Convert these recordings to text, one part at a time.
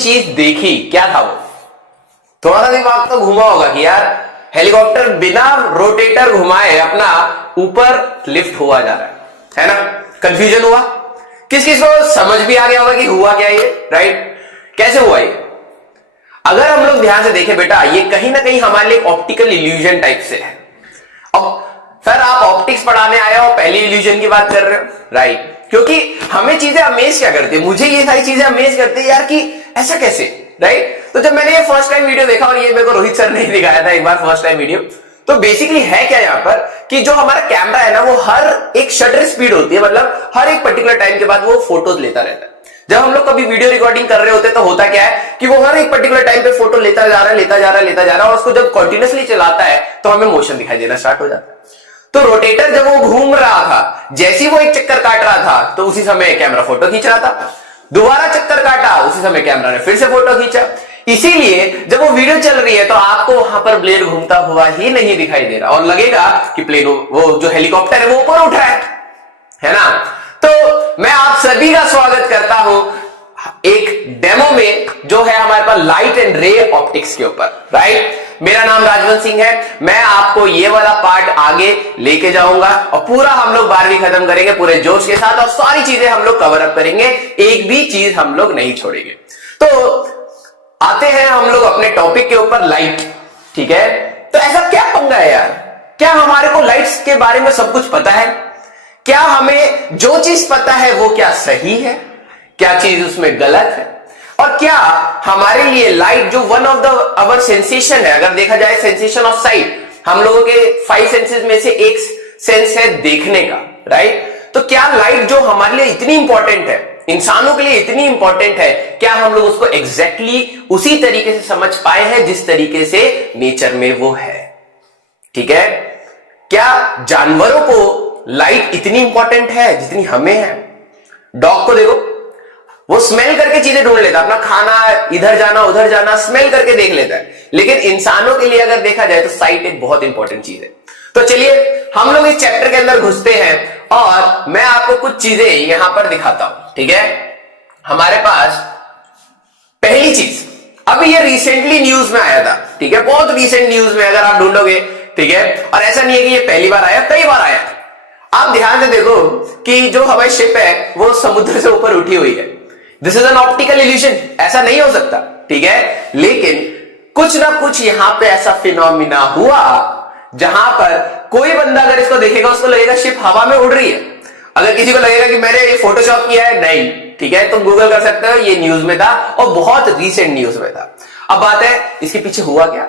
चीज देखी क्या था वो? थोड़ा सा दिमाग तो घुमा होगा कि यार हेलीकॉप्टर बिना रोटेटर घुमाए अपना ऊपर लिफ्ट हुआ जा रहा है ना? कंफ्यूजन हुआ? किस किस को समझ भी आ गया होगा कि हुआ क्या ये, राइट? कैसे हुआ ये? अगर हम लोग ध्यान से देखें बेटा, ये कहीं ना कहीं हमारे लिए ऑप्टिकल इल्यूजन टाइप से है। अब सर आप ऑप्टिक्स पढ़ाने आए हो, पहली इल्यूजन की बात कर रहे हो, राइट? क्योंकि हमें चीजें अमेज क्या करती है, मुझे ये सारी चीजें अमेज करती है यार कि ऐसा कैसे, राइट? तो जब मैंने ये फर्स्ट टाइम वीडियो देखा, और ये मेरे को रोहित सर ने दिखाया था एक बार फर्स्ट टाइम वीडियो, तो बेसिकली है क्या यहां पर कि जो हमारा कैमरा है ना, वो हर एक शटर स्पीड होती है, मतलब हर एक पर्टिकुलर टाइम के बाद वो फोटोज लेता रहता है। जब हम लोग कभी वीडियो रिकॉर्डिंग कर रहे होते हैं तो होता क्या है कि वो हर एक पर्टिकुलर टाइम पे फोटो लेता जा रहा है, और उसको जब कंटिन्यूअसली चलाता है तो हमें मोशन दिखाई देना स्टार्ट हो जाता है। तो रोटेटर जब वो घूम रहा था, जैसे ही वो एक चक्कर काट रहा था तो उसी समय कैमरा फोटो खींच रहा था, दोबारा चक्कर काटा उसी समय कैमरा ने फिर से फोटो खींचा। इसीलिए जब वो वीडियो चल रही है तो आपको वहां पर ब्लेड घूमता हुआ ही नहीं दिखाई दे रहा, और लगेगा कि प्लेन, वो जो हेलीकॉप्टर है वो ऊपर उठ रहा है ना? तो मैं आप सभी का स्वागत करता हूं एक डेमो में जो है हमारे पास लाइट एंड रे ऑप्टिक्स के ऊपर, राइट? मेरा नाम राजवंत सिंह है। मैं आपको ये वाला पार्ट आगे लेके जाऊंगा और पूरा हम लोग 12वीं खत्म करेंगे पूरे जोश के साथ, और सारी चीजें हम लोग कवर अप करेंगे, एक भी चीज हम लोग नहीं छोड़ेंगे। तो आते हैं हम लोग अपने टॉपिक के ऊपर, लाइट, ठीक है? तो ऐसा क्या पंगा है यार? क्या हमारे को लाइट्स के बारे में सब कुछ पता है? क्या हमें जो चीज पता है वो क्या सही है, क्या चीज उसमें गलत है? और क्या हमारे लिए लाइट जो one of the our sensation है, अगर देखा जाए सेंसेशन ऑफ साइट, हम लोगों के 5 सेंसेस में से एक सेंस है देखने का, राइट? तो क्या लाइट जो हमारे लिए इतनी इंपॉर्टेंट है, इंसानों के लिए इतनी इंपॉर्टेंट है, क्या हम लोग उसको एग्जैक्टली उसी तरीके से समझ पाए हैं जिस तरीके से नेचर में वो है? ठीक है? क्या जानवरों को लाइट इतनी इंपॉर्टेंट है जितनी हमें है? डॉग को देखो, वो स्मेल करके चीजें ढूंढ लेता है, अपना खाना इधर जाना उधर जाना स्मेल करके देख लेता है। लेकिन इंसानों के लिए अगर देखा जाए तो साइट एक बहुत इंपॉर्टेंट चीज है। तो चलिए हम लोग इस चैप्टर के अंदर घुसते हैं और मैं आपको कुछ चीजें यहां पर दिखाता हूं, ठीक है? हमारे पास पहली चीज, अभी ये रिसेंटली न्यूज में आया था, ठीक है? बहुत रिसेंट न्यूज में अगर आप ढूंढोगे, ठीक है? और ऐसा नहीं है कि ये पहली बार आया, कई बार आया। आप ध्यान से देखो कि जो हवाई शिप है वो समुद्र से ऊपर उठी हुई है। This is an optical illusion, ऐसा नहीं हो सकता, ठीक है? लेकिन कुछ ना कुछ यहां पे ऐसा फिनोमिना हुआ जहां पर कोई बंदा अगर इसको देखेगा उसको लगेगा शिप हवा में उड़ रही है। अगर किसी को लगेगा कि मैंने ये फोटोशॉप किया है, नहीं, ठीक है? तुम गूगल कर सकते हो, ये न्यूज में था और बहुत रिसेंट न्यूज में था। अब बात है इसके पीछे हुआ क्या,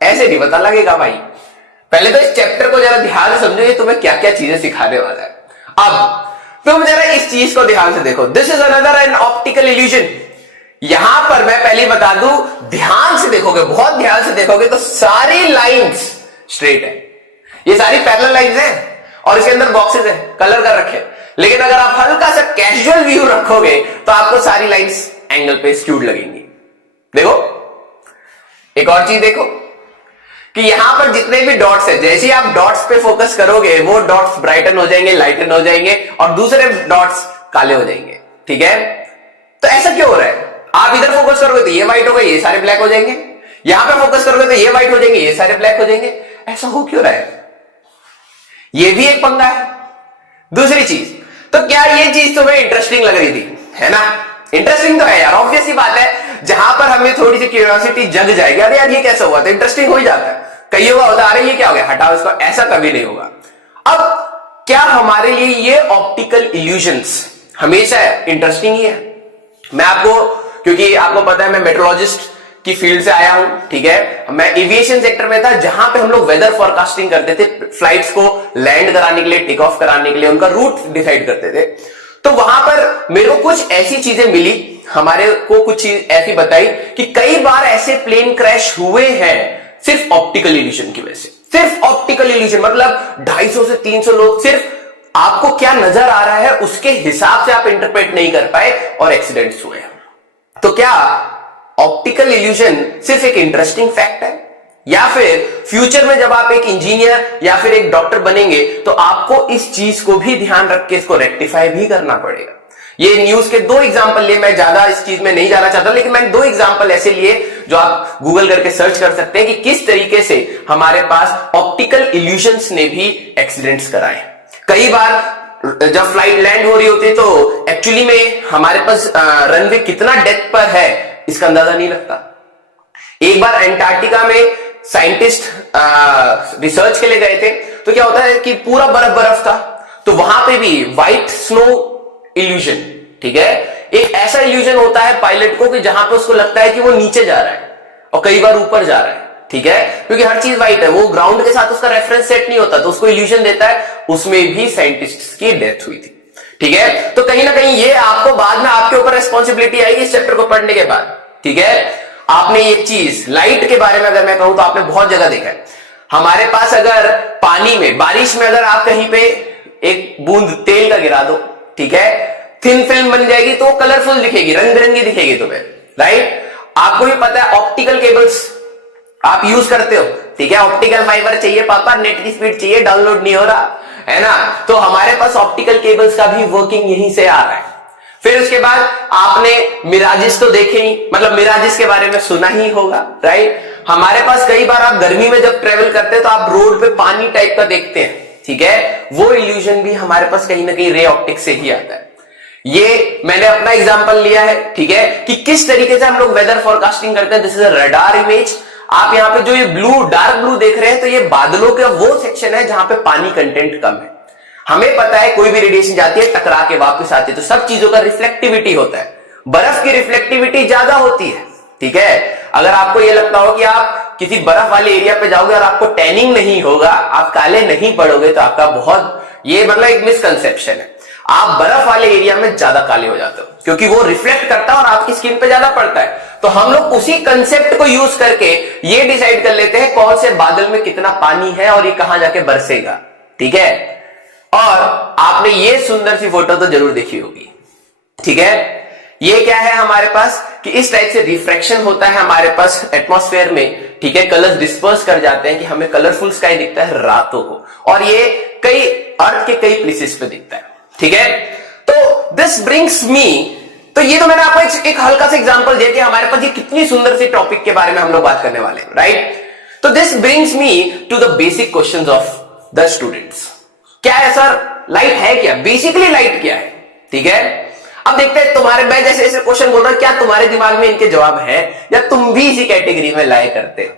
ऐसे नहीं पता लगेगा भाई। पहले तो इस चैप्टर को जरा ध्यान से समझो, ये तुम्हें क्या क्या चीजें सिखाने वाला है। अब तुम जरा इस चीज को ध्यान से देखो, this is another an optical illusion. यहां पर मैं पहले बता दूं, ध्यान से देखोगे, बहुत ध्यान से देखोगे तो सारी लाइंस स्ट्रेट है, ये सारी पैरेलल लाइंस हैं और इसके अंदर बॉक्सेस है, कलर कर रखे। लेकिन अगर आप हल्का सा कैजुअल व्यू रखोगे तो आपको सारी लाइंस एंगल पे स्क्यूड लगेंगी। देखो एक और चीज देखो कि यहां पर जितने भी डॉट्स है, जैसे ही आप डॉट्स पे फोकस करोगे वो डॉट्स ब्राइटन हो जाएंगे, लाइटन हो जाएंगे और दूसरे डॉट्स काले हो जाएंगे, ठीक है? तो ऐसा क्यों हो रहा है? आप इधर फोकस करोगे तो ये व्हाइट होगा, ये सारे ब्लैक हो जाएंगे, यहां पे फोकस करोगे तो ये व्हाइट हो जाएंगे, ये सारे ब्लैक हो जाएंगे। ऐसा हो क्यों रहा है? ये भी एक पंगा है। दूसरी चीज, तो क्या ये चीज तुम्हें इंटरेस्टिंग लग रही थी, है ना? इंटरेस्टिंग तो है यार, ऑब्वियस ही बात है। जहां पर हमें थोड़ी सी क्यूरियोसिटी जग जाएगी, अरे यार ये कैसा हुआ, तो इंटरेस्टिंग हो ही जाता है। कईयों का होता है अरे ये क्या हो गया, हटाओ इसको, ऐसा कभी नहीं होगा। अब क्या हमारे लिए ये ऑप्टिकल इल्यूजन्स हमेशा इंटरेस्टिंग ही है? मैं आपको, क्योंकि आपको पता है मैं मेट्रोलॉजिस्ट की फील्ड से आया हूं, ठीक है? मैं एविएशन सेक्टर में था जहां पे हम लोग वेदर फोरकास्टिंग करते थे, फ्लाइट्स को लैंड कराने के लिए, टेक ऑफ कराने के लिए उनका रूट डिसाइड करते थे। तो वहां पर मेरे को कुछ ऐसी चीजें मिली, हमारे को कुछ चीज ऐसी बताई कि कई बार ऐसे प्लेन क्रैश हुए हैं सिर्फ ऑप्टिकल इल्यूजन की वजह से। सिर्फ ऑप्टिकल इल्यूजन मतलब 250 से 300 लोग, सिर्फ आपको क्या नजर आ रहा है उसके हिसाब से आप इंटरप्रेट नहीं कर पाए और एक्सीडेंट्स हुए। तो क्या ऑप्टिकल इल्यूजन सिर्फ एक इंटरेस्टिंग फैक्ट है, या फिर फ्यूचर में जब आप एक इंजीनियर या फिर एक डॉक्टर बनेंगे तो आपको इस चीज को भी ध्यान रख के इसको रेक्टिफाई भी करना पड़ेगा? ये न्यूज के 2 एग्जांपल लिए, मैं ज्यादा इस चीज में नहीं जाना चाहता, लेकिन मैंने 2 एग्जांपल ऐसे लिए जो आप गूगल करके सर्च कर सकते हैं कि किस तरीके से हमारे पास ऑप्टिकल इल्यूजन्स ने भी एक्सीडेंट्स कराए। कई बार जब फ्लाइट लैंड हो रही होती है तो एक्चुअली में हमारे पास रनवे कितना डेप्थ पर है इसका अंदाजा नहीं लगता। एक बार एंटार्क्टिका में साइंटिस्ट रिसर्च के लिए गए थे, तो क्या होता है कि पूरा बर्फ बर्फ था, तो वहां पे भी व्हाइट स्नो इल्यूजन, ठीक है, एक ऐसा इल्यूजन होता है पायलट को कि जहां पे उसको लगता है कि वो नीचे जा रहा है और कई बार ऊपर जा रहा है, ठीक है, क्योंकि हर चीज व्हाइट है, वो ग्राउंड के साथ उसका रेफरेंस सेट नहीं होता, तो उसको इल्यूजन देता है। उसमें भी साइंटिस्ट की डेथ हुई थी, ठीक है। तो कहीं ना कहीं ये आपको बाद में आपके ऊपर रिस्पॉन्सिबिलिटी आएगी इस चैप्टर को पढ़ने के बाद, ठीक है। आपने ये चीज लाइट के बारे में अगर मैं कहूं तो आपने बहुत जगह देखा है। हमारे पास अगर पानी में, बारिश में अगर आप कहीं पे एक बूंद तेल का गिरा दो, ठीक है, थिन फिल्म बन जाएगी तो कलरफुल दिखेगी, रंग बिरंगी दिखेगी तुम्हें, राइट। आपको भी पता है ऑप्टिकल केबल्स आप यूज करते हो, ठीक है, ऑप्टिकल फाइबर चाहिए पापा, नेट की स्पीड चाहिए, डाउनलोड नहीं हो रहा है ना, तो हमारे पास ऑप्टिकल केबल्स का भी वर्किंग यहीं से आ रहा है। फिर उसके बाद आपने मिराजिस तो देखे ही, मतलब मिराजिस के बारे में सुना ही होगा, राइट। हमारे पास कई बार आप गर्मी में जब ट्रेवल करते हैं तो आप रोड पे पानी टाइप का देखते हैं, ठीक है, वो इल्यूजन भी हमारे पास कहीं ना कहीं रे ऑप्टिक्स से ही आता है। ये मैंने अपना एग्जांपल लिया है, ठीक है, कि किस तरीके से हम लोग वेदर फोरकास्टिंग करते हैं। This is a radar image. आप यहां पे जो ये ब्लू, डार्क ब्लू देख रहे हैं, तो ये बादलों का वो सेक्शन है जहां पे पानी कंटेंट कम है। हमें पता है कोई भी रेडिएशन जाती है टकरा के वापस आती है, तो सब चीजों का रिफ्लेक्टिविटी होता है। बर्फ की रिफ्लेक्टिविटी ज्यादा होती है, ठीक है। अगर आपको यह लगता हो कि आप किसी बर्फ वाले एरिया पे जाओगे और आपको टैनिंग नहीं होगा, आप काले नहीं पड़ोगे, तो आपका बहुत, ये मतलब एक मिसकंसेप्शन है। आप बर्फ वाले एरिया में ज्यादा काले हो जाते हो क्योंकि वो रिफ्लेक्ट करता है और आपकी स्किन पे ज्यादा पड़ता है। तो हम लोग उसी कंसेप्ट को यूज करके ये डिसाइड कर लेते हैं कौन से बादल में कितना पानी है और ये कहां जाके बरसेगा, ठीक है। और आपने ये सुंदर सी फोटो तो जरूर देखी होगी, ठीक है। ये क्या है हमारे पास कि इस टाइप से रिफ्रैक्शन होता है हमारे पास एटमॉस्फेयर में, ठीक है, कलर्स डिस्पर्स कर जाते हैं कि हमें कलरफुल स्काई दिखता है रातों को, और ये कई अर्थ के कई प्लेसेस पे दिखता है, ठीक है। तो दिस ब्रिंग्स मी, तो ये तो मैंने आपको एक हल्का सा एग्जांपल दिया कि हमारे पास ये कितनी सुंदर सी टॉपिक के बारे में हम लोग बात करने वाले हैं, राइट। तो this brings me to the basic questions of the students. क्या है सर, लाइट है क्या, बेसिकली लाइट क्या है, ठीक है। अब देखते हैं तुम्हारे, मैं जैसे ऐसे क्वेश्चन बोल रहा हूं, क्या तुम्हारे दिमाग में इनके जवाब है या तुम भी इसी कैटेगरी में लाए करते हो।